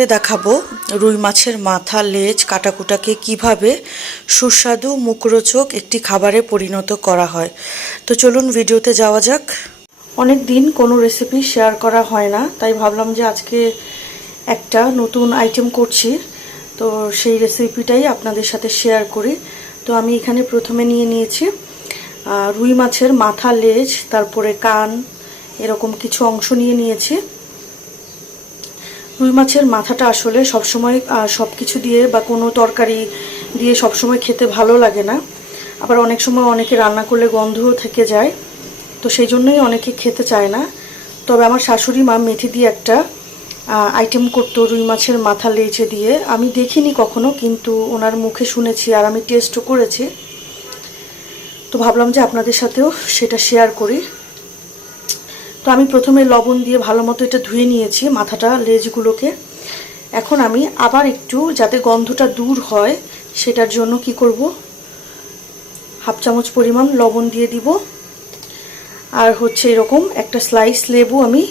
আজকে দেখাবো রুই মাছের মাথা লেজ কাটাকুটাকে কিভাবে সুস্বাদু মুখরোচক একটি খাবারে পরিণত করা হয়। তো চলুন ভিডিওতে যাওয়া যাক। অনেক দিন কোনো রেসিপি শেয়ার করা হয় না, তাই ভাবলাম যে আজকে একটা নতুন আইটেম করছি, তো সেই রেসিপিটাই আপনাদের সাথে শেয়ার করি। তো আমি এখানে প্রথমে নিয়ে নিয়েছি রুই মাছের মাথা লেজ, তারপরে কান, এরকম কিছু অংশ নিয়ে নিয়েছি। রুই মাছের মাথাটা আসলে সবসময় সব কিছু দিয়ে বা কোনো তরকারি দিয়ে সবসময় খেতে ভালো লাগে না, আবার অনেক সময় অনেকে রান্না করলে গন্ধও থেকে যায়, তো সেই জন্যই অনেকে খেতে চায় না। তবে আমার শাশুড়ি মা মেথি দিয়ে একটা আইটেম করতো রুই মাছের মাথা লেজে দিয়ে, আমি দেখিনি কখনো, কিন্তু ওনার মুখে শুনেছি আর আমি টেস্টও করেছি। তো ভাবলাম যে আপনাদের সাথেও সেটা শেয়ার করি। তো আমি প্রথমে লবণ দিয়ে ভালো মতো এটা ধুয়ে নিয়েছি মাথাটা লেজগুলোকে। এখন আমি আবার একটু যাতে গন্ধটা দূর হয় সেটার জন্য কি করব, হাফ চামচ পরিমাণ লবণ দিয়ে দিব, আর হচ্ছে এরকম একটা স্লাইস লেবু আমি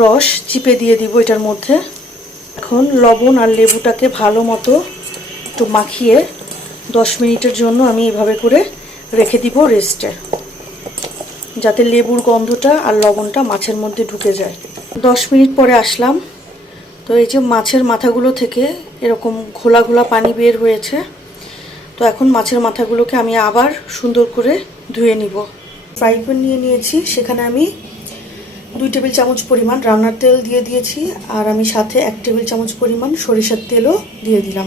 রস চিপে দিয়ে দিব এটার মধ্যে। এখন লবণ আর লেবুটাকে ভালো মতো একটু মাখিয়ে 10 মিনিটের জন্য আমি এভাবে করে রেখে দিব রেস্টে, যাতে লেবুর গন্ধটা আর লবণটা মাছের মধ্যে ঢুকে যায়। 10 মিনিট পরে আসলাম। তো এই যে মাছের মাথাগুলো থেকে এরকম ঘোলা ঘোলা পানি বের হয়েছে। তো এখন মাছের মাথাগুলোকে আমি আবার সুন্দর করে ধুয়ে নিব। ফ্রাই প্যান নিয়ে নিয়েছি, সেখানে আমি 2 টেবিল চামচ পরিমাণ রান্নার তেল দিয়ে দিয়েছি, আর আমি সাথে 1 টেবিল চামচ পরিমাণ সরিষার তেলও দিয়ে দিলাম।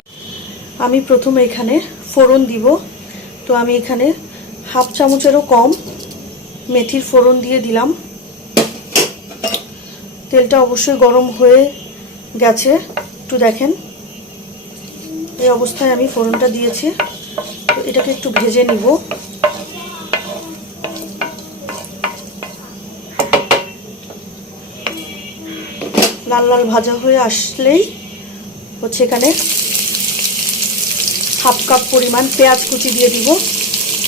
আমি প্রথমে এখানে ফোড়ন দিব। তো আমি এখানে হাফ চামচেরও কম মেথির ফোড়ন দিয়ে দিলাম। তেলটা অবশ্যই গরম হয়ে গেছে, একটু দেখেন এই অবস্থায় আমি ফোড়নটা দিয়েছি। তো এটাকে একটু ভেজে নিব। লাল লাল ভাজা হয়ে আসলেই হচ্ছে এখানে হাফ কাপ পরিমাণ পেঁয়াজ কুচি দিয়ে দিব।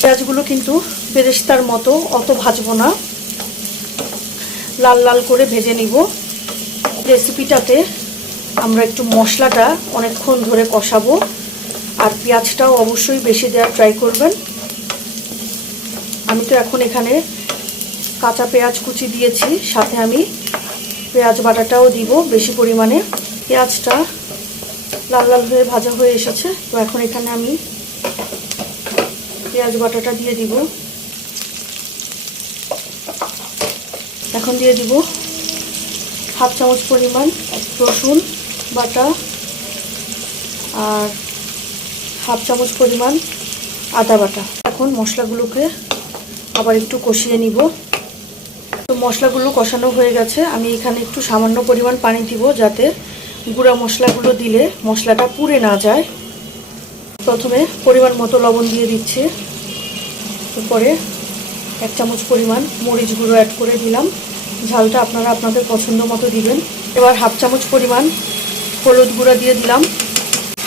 পেঁয়াজগুলো কিন্তু বেরেস্তার মতো অত ভাজবো না, লাল লাল করে ভেজে নিব। রেসিপিটাতে আমরা একটু মশলাটা অনেকক্ষণ ধরে কষাবো, আর পেঁয়াজটাও অবশ্যই বেশি দেওয়ার ট্রাই করবেন। আমি তো এখন এখানে কাঁচা পেঁয়াজ কুচি দিয়েছি, সাথে আমি পেঁয়াজ বাটাটাও দিব বেশি পরিমাণে। পেঁয়াজটা লাল লাল হয়ে ভাজা হয়ে এসেছে। তো এখন এখানে আমি পেঁয়াজ বাটাটা দিয়ে দিব। এখন দিয়ে দিব হাফ চামচ পরিমাণ রসুন বাটা, আর হাফ চামচ পরিমাণ আদা বাটা। এখন মশলাগুলোকে আবার একটু কষিয়ে নিব। তো মশলাগুলো কষানো হয়ে গেছে। আমি এখানে একটু সামান্য পরিমাণ পানি দিব, যাতে গুঁড়া মশলাগুলো দিলে মশলাটা পুড়ে না যায়। প্রথমে পরিমাণ মতো লবণ দিয়ে দিচ্ছি, এরপরে 1 চামচ পরিমাণ মরিচ গুঁড়ো অ্যাড করে দিলাম। ঝালটা আপনারা আপনাদের পছন্দ মতো দিবেন। এবার হাফ চামচ পরিমাণ হলুদ গুঁড়ো দিয়ে দিলাম,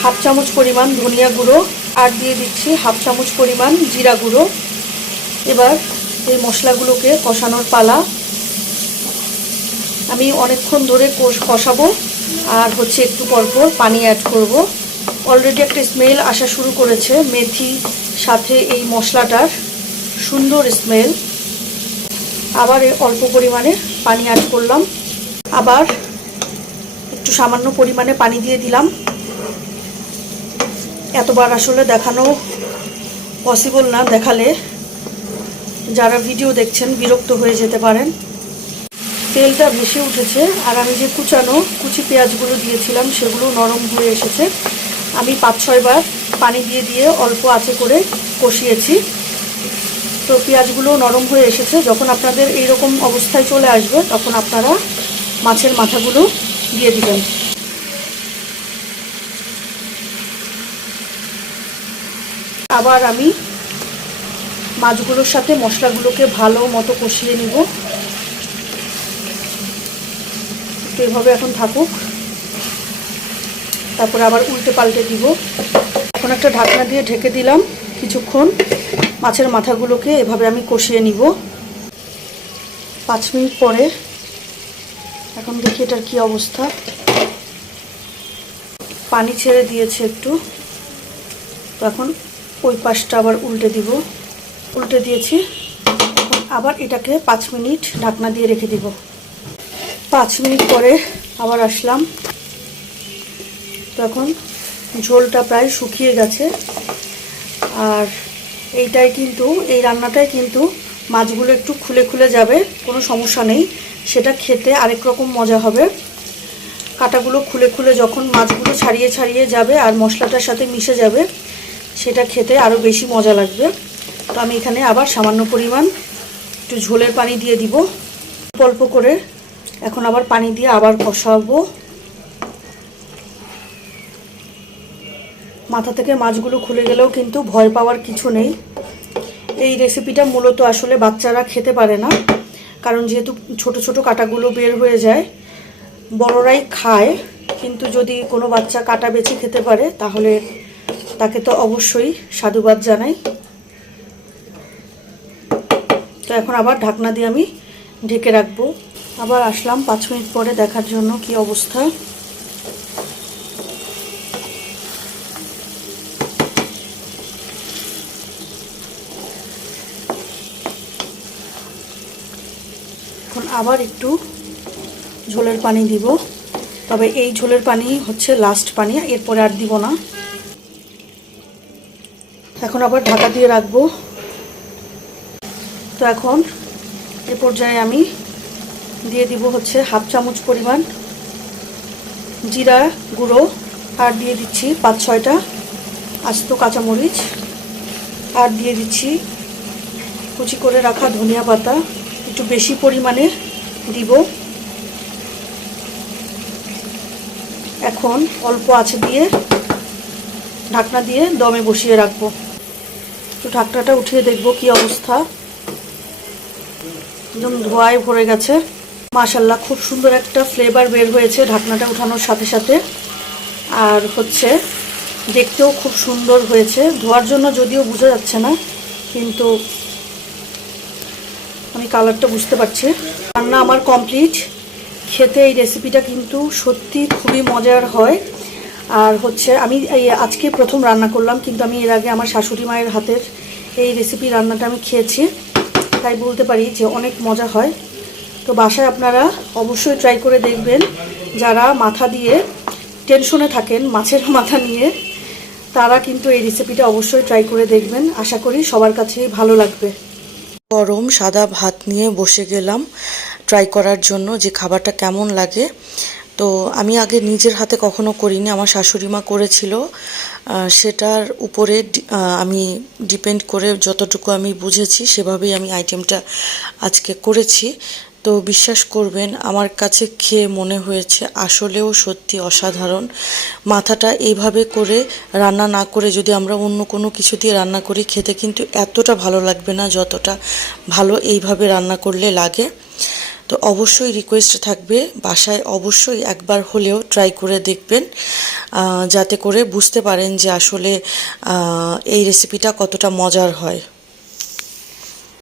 হাফ চামচ পরিমাণ ধনিয়া গুঁড়ো, আর দিয়ে দিচ্ছি হাফ চামচ পরিমাণ জিরা গুঁড়ো। এবার এই মশলাগুলোকে কষানোর পালা। আমি অনেকক্ষণ ধরে কষাবো, আর হচ্ছে একটু পরপর পানি অ্যাড করব। অলরেডি একটা স্মেল আসা শুরু করেছে মেথি সাথে এই মশলাটার, সুন্দর স্মেল। আবার অল্প পরিমাণে পানি অ্যাড করলাম, আবার একটু সামান্য পরিমাণে পানি দিয়ে দিলাম। এতবার আসলে দেখানো পসিবল না, দেখালে যারা ভিডিও দেখছেন বিরক্ত হয়ে যেতে পারেন। তেলটা ভেসে উঠেছে, আর আমি যে কুচি পেঁয়াজগুলো দিয়েছিলাম সেগুলো নরম হয়ে এসেছে। আমি 5-6 বার পানি দিয়ে দিয়ে অল্প আঁচে করে কষিয়েছি। তো পেঁয়াজগুলো নরম হয়ে এসেছে। যখন আপনাদের এইরকম অবস্থায় চলে আসবে, তখন আপনারা মাছের মাথাগুলো দিয়ে দিবেন। আবার আমি মাছগুলোর সাথে মশলাগুলোকে ভালো মতো কষিয়ে নিব। তো এভাবে এখন থাকুক, তারপরে আবার উল্টে পাল্টে দিব। এখন একটা ঢাকনা দিয়ে ঢেকে দিলাম কিছুক্ষণ। মাছের মাথাগুলোকে এভাবে আমি কষিয়ে নিব। 5 মিনিট পরে এখন দেখি এটার কি অবস্থা। পানি ছেড়ে দিয়েছে একটু। তো এখন ওই পাশটা আবার উল্টে দিব। উল্টে দিয়েছি। এখন আবার এটাকে 5 মিনিট ঢাকনা দিয়ে রেখে দিব। 5 মিনিট পরে আবার আসলাম। তো এখন ঝোলটা প্রায় শুকিয়ে গেছে। আর এইটাই কিন্তু, এই রান্নাটাই কিন্তু মাছগুলো একটু খুলে খুলে যাবে, কোনো সমস্যা নেই, সেটা খেতে আরেক রকম মজা হবে। কাঁটাগুলো খুলে খুলে যখন মাছগুলো ছাড়িয়ে ছাড়িয়ে যাবে আর মশলাটার সাথে মিশে যাবে, সেটা খেতে আরও বেশি মজা লাগবে। তো আমি এখানে আবার সামান্য পরিমাণ একটু ঝোলের পানি দিয়ে দিব, অল্প করে। এখন আবার পানি দিয়ে আবার কষাবো। মাথা থেকে মাছগুলো খুলে গেলেও কিন্তু ভয় পাওয়ার কিছু নেই। এই রেসিপিটা মূলত আসলে বাচ্চারা খেতে পারে না, কারণ যেহেতু ছোট ছোট কাঁটাগুলো বের হয়ে যায়। বড়রাই খায়, কিন্তু যদি কোনো বাচ্চা কাঁটা বেছে খেতে পারে তাহলে তাকে তো অবশ্যই সাধুবাদ জানাই। তো এখন আবার ঢাকনা দিয়ে আমি ঢেকে রাখবো। আবার আসলাম 5 মিনিট পরে দেখার জন্য কি অবস্থা। এখন আবার একটু ঝোলের পানি দিব, তবে এই ঝোলের পানি হচ্ছে লাস্ট পানি, এরপরে আর দিব না। এখন আবার ঢাকা দিয়ে রাখবো। তো এখন এ পর্যায়ে আমি দিয়ে দিব হচ্ছে 1/2 চামচ পরিমাণ জিরা গুঁড়ো, আর দিয়ে দিচ্ছি 5-6টা আস্ত কাঁচামরিচ, আর দিয়ে দিচ্ছি কুচি করে রাখা ধনিয়া পাতা, একটু বেশি পরিমাণে দিব। এখন অল্প আঁচে দিয়ে ঢাকনা দিয়ে দমে বসিয়ে রাখবো। তো ঢাকনাটা উঠিয়ে দেখবো কি অবস্থা। একদম ধোঁয়ায় ভরে গেছে। মাশাআল্লাহ, খুব সুন্দর একটা ফ্লেভার বের হয়েছে ঢাকনাটা উঠানোর সাথে সাথে। আর হচ্ছে দেখতেও খুব সুন্দর হয়েছে। ধোয়ার জন্য যদিও বোঝা যাচ্ছে না, কিন্তু আমি কালারটা বুঝতে পারছি। রান্না আমার কমপ্লিট। খেতে এই রেসিপিটা কিন্তু সত্যি খুবই মজার হয়। আর হচ্ছে আমি এই আজকে প্রথম রান্না করলাম, কিন্তু আমি এর আগে আমার শাশুড়ি মায়ের হাতের এই রেসিপি রান্নাটা আমি খেয়েছি, তাই বলতে পারি যে অনেক মজা হয়। তো বাসায় আপনারা অবশ্যই ট্রাই করে দেখবেন। যারা মাথা দিয়ে টেনশনে থাকেন মাছের মাথা নিয়ে, তারা কিন্তু এই রেসিপিটা অবশ্যই ট্রাই করে দেখবেন। আশা করি সবার কাছেই ভালো লাগবে। গরম সাদা ভাত নিয়ে বসে গেলাম ট্রাই করার জন্য যে খাবারটা কেমন লাগে। তো আমি আগে নিজের হাতে কখনো করিনি, আমার শাশুড়ি মা করেছিল। সেটার উপরে আমি ডিপেন্ড করে যতটুকু আমি বুঝেছি সেভাবেই আমি আইটেমটা আজকে করেছি। তো বিশ্বাস করবেন, আমার কাছে খেয়ে মনে হয়েছে আসলেও সত্যি অসাধারণ। মাথাটা এইভাবে করে রান্না না করে যদি আমরা অন্য কোনো কিছু দিয়ে রান্না করি, খেতে কিন্তু এতটা ভালো লাগবে না যতটা ভালো এইভাবে রান্না করলে লাগে। তো অবশ্যই রিকোয়েস্ট থাকবে, বাসায় অবশ্যই একবার হলেও ট্রাই করে দেখবেন, যাতে করে বুঝতে পারেন যে আসলে এই রেসিপিটা কতটা মজার হয়।